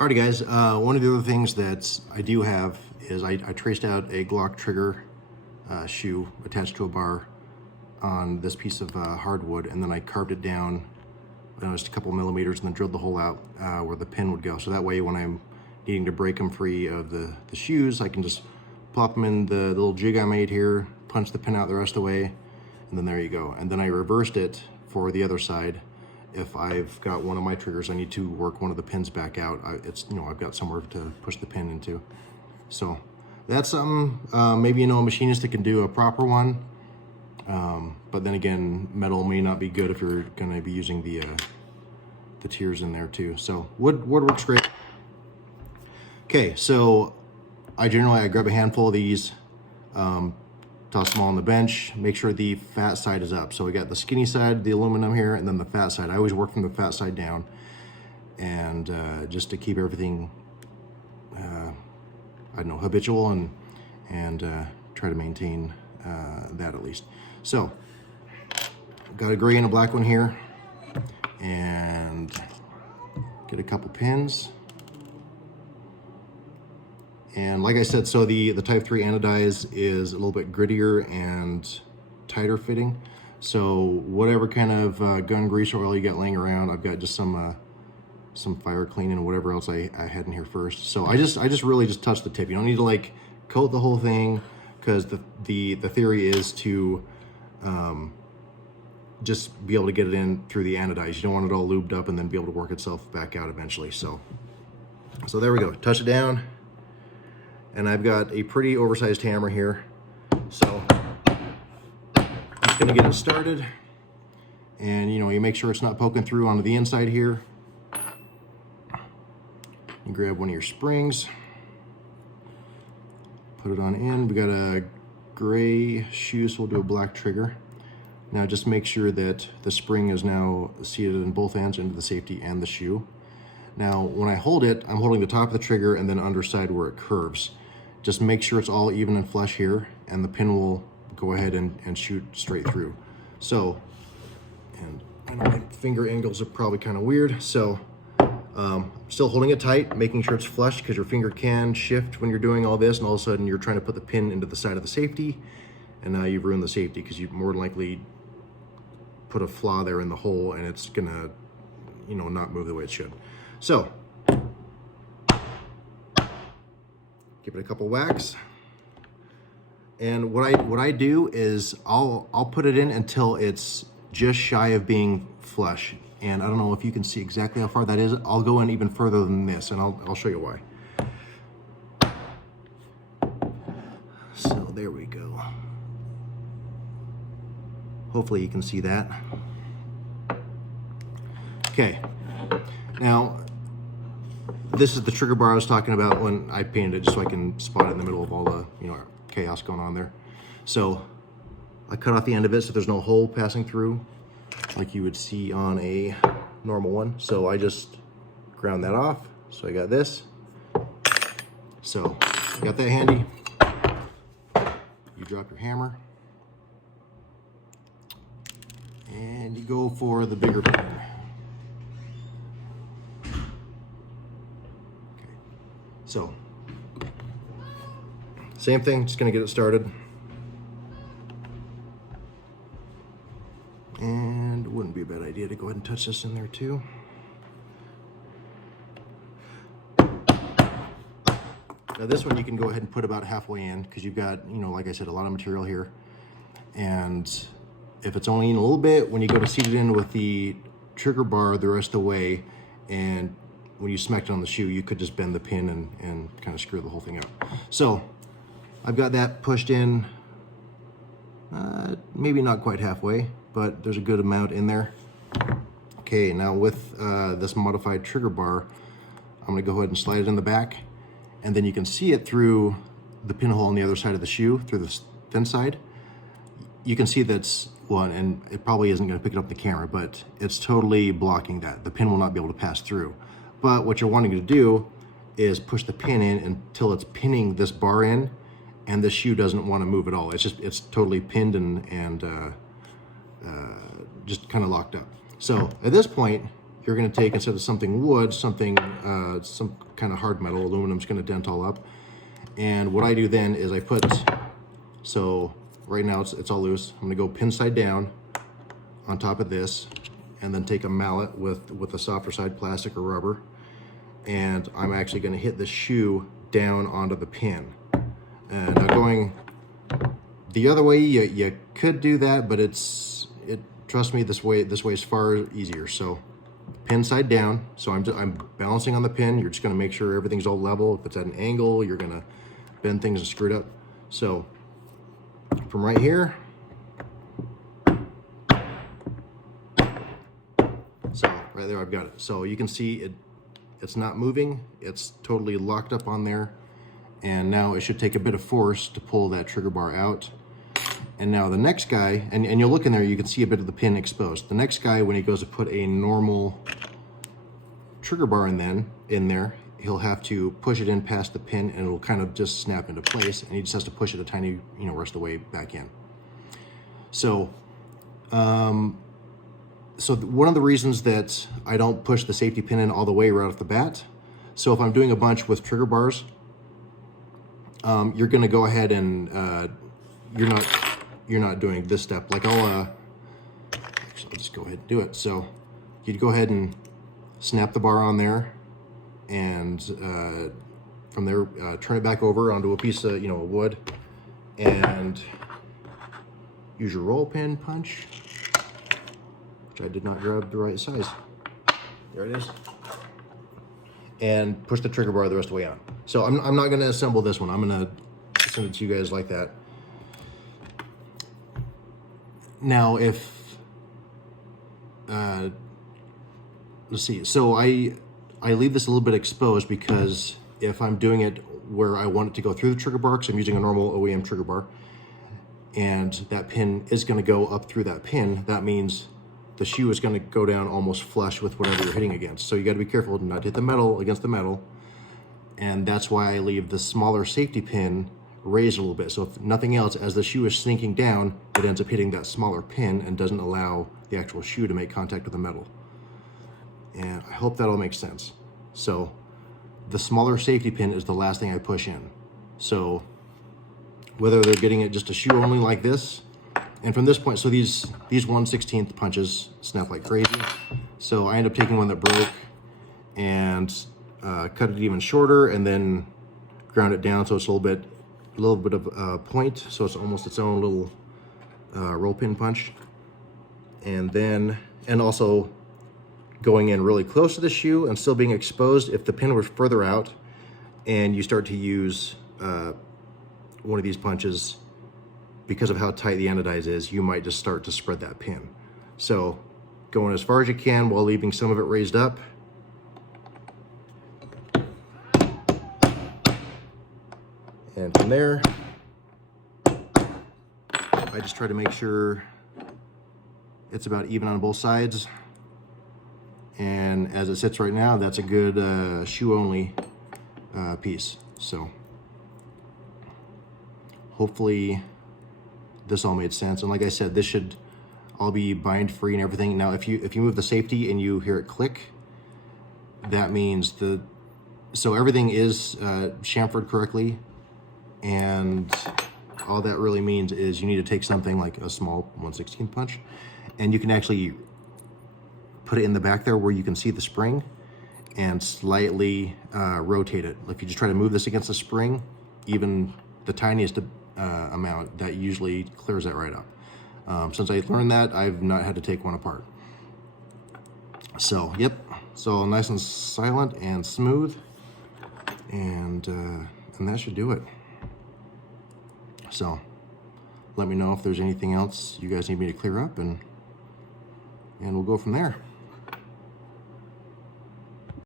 Alrighty guys, one of the other things that I do have is I traced out a Glock trigger shoe attached to a bar on this piece of hardwood, and then I carved it down just a couple millimeters and then drilled the hole out where the pin would go. So that way when I'm needing to break them free of the shoes, I can just plop them in the little jig I made here, punch the pin out the rest of the way, and then there you go. And then I reversed it for the other side. If I've got one of my triggers, I need to work one of the pins back out. I've got somewhere to push the pin into. So that's something, maybe a machinist that can do a proper one. But then again, metal may not be good if you're going to be using the tiers in there too. So wood works great. Okay, so I grab a handful of these, toss them all on the bench, make sure the fat side is up. So we got the skinny side, the aluminum here, and then the fat side. I always work from the fat side down, and just to keep everything, habitual and try to maintain that at least. So got a gray and a black one here, and get a couple pins. And like I said, so the Type 3 anodize is a little bit grittier and tighter fitting. So whatever kind of gun grease or oil you got laying around, I've got just some fire cleaning and whatever else I had in here first. So I just really just touch the tip. You don't need to like coat the whole thing, because the theory is to just be able to get it in through the anodize. You don't want it all lubed up and then be able to work itself back out eventually. So there we go. Touch it down. And I've got a pretty oversized hammer here. So I'm just gonna get it started. And you make sure it's not poking through onto the inside here. You grab one of your springs, put it on in. We got a gray shoe, so we'll do a black trigger. Now just make sure that the spring is now seated in both ends into the safety and the shoe. Now when I hold it, I'm holding the top of the trigger and then underside where it curves. Just make sure it's all even and flush here, and the pin will go ahead and shoot straight through. So, and I know my finger angles are probably kind of weird, so still holding it tight, making sure it's flush, because your finger can shift when you're doing all this, and all of a sudden you're trying to put the pin into the side of the safety, and now you've ruined the safety because you've more than likely put a flaw there in the hole, and it's gonna not move the way it should. So give it a couple whacks, and what I do is I'll put it in until it's just shy of being flush. And I don't know if you can see exactly how far that is. I'll go in even further than this, and I'll show you why. So there we go. Hopefully you can see that. Okay, now this is the trigger bar I was talking about when I painted it, just so I can spot it in the middle of all the chaos going on there. So I cut off the end of it so there's no hole passing through like you would see on a normal one. So I just ground that off. So I got this. So got that handy. You drop your hammer and you go for the bigger pin. So, same thing, just gonna get it started. And it wouldn't be a bad idea to go ahead and touch this in there too. Now this one you can go ahead and put about halfway in, because you've got, like I said, a lot of material here. And if it's only in a little bit, when you go to seat it in with the trigger bar the rest of the way, and when you smacked it on the shoe, you could just bend the pin and kind of screw the whole thing up. So I've got that pushed in, maybe not quite halfway, but there's a good amount in there. Okay, now with this modified trigger bar, I'm gonna go ahead and slide it in the back, and then you can see it through the pinhole on the other side of the shoe, through the thin side. You can see that's one, and it probably isn't gonna pick it up the camera, but it's totally blocking that. The pin will not be able to pass through. But what you're wanting to do is push the pin in until it's pinning this bar in, and the shoe doesn't want to move at all. It's totally pinned and just kind of locked up. So at this point, you're going to take, instead of something wood, something, some kind of hard metal. Aluminum's going to dent all up. And what I do then is I put, so right now it's all loose. I'm going to go pin side down on top of this, and then take a mallet with a softer side, plastic or rubber, and I'm actually going to hit the shoe down onto the pin. And now going the other way, you could do that, but trust me, this way is far easier. So pin side down, so I'm balancing on the pin. You're just going to make sure everything's all level. If it's at an angle, you're going to bend things and screw it up. So from right here, so right there I've got it. So you can see it's not moving, it's totally locked up on there, and now it should take a bit of force to pull that trigger bar out. And now the next guy, and you'll look in there, you can see a bit of the pin exposed. The next guy, when he goes to put a normal trigger bar in there, he'll have to push it in past the pin, and it'll kind of just snap into place, and he just has to push it a tiny, rest of the way back in. So, one of the reasons that I don't push the safety pin in all the way right off the bat, so if I'm doing a bunch with trigger bars, you're going to go ahead and you're not doing this step. Like I'll just go ahead and do it. So you'd go ahead and snap the bar on there, and from there turn it back over onto a piece of wood, and use your roll pin punch, which I did not grab the right size. There it is. And push the trigger bar the rest of the way out. So I'm not going to assemble this one. I'm going to send it to you guys like that. Now, if let's see. So I leave this a little bit exposed, because if I'm doing it where I want it to go through the trigger bar, because I'm using a normal OEM trigger bar, and that pin is going to go up through that pin, that means the shoe is going to go down almost flush with whatever you're hitting against. So you got to be careful not to hit the metal against the metal. And that's why I leave the smaller safety pin raised a little bit. So if nothing else, as the shoe is sinking down, it ends up hitting that smaller pin and doesn't allow the actual shoe to make contact with the metal. And I hope that all makes sense. So the smaller safety pin is the last thing I push in. So whether they're getting it just a shoe only like this, and from this point, so these 1/16 punches snap like crazy. So I end up taking one that broke and cut it even shorter, and then ground it down so it's a little bit of point, so it's almost its own little roll pin punch. And also going in really close to the shoe and still being exposed. If the pin was further out and you start to use one of these punches, because of how tight the anodize is, you might just start to spread that pin. So going as far as you can while leaving some of it raised up. And from there, I just try to make sure it's about even on both sides. And as it sits right now, that's a good shoe only piece. So hopefully this all made sense. And like I said, this should all be bind free and everything. Now, if you move the safety and you hear it click, that means so everything is chamfered correctly. And all that really means is you need to take something like a small 1/16 punch, and you can actually put it in the back there where you can see the spring, and slightly rotate it. If you just try to move this against the spring, even the tiniest amount, that usually clears that right up. Since I learned that, I've not had to take one apart. So, yep. So nice and silent and smooth, and that should do it. So let me know if there's anything else you guys need me to clear up, and we'll go from there.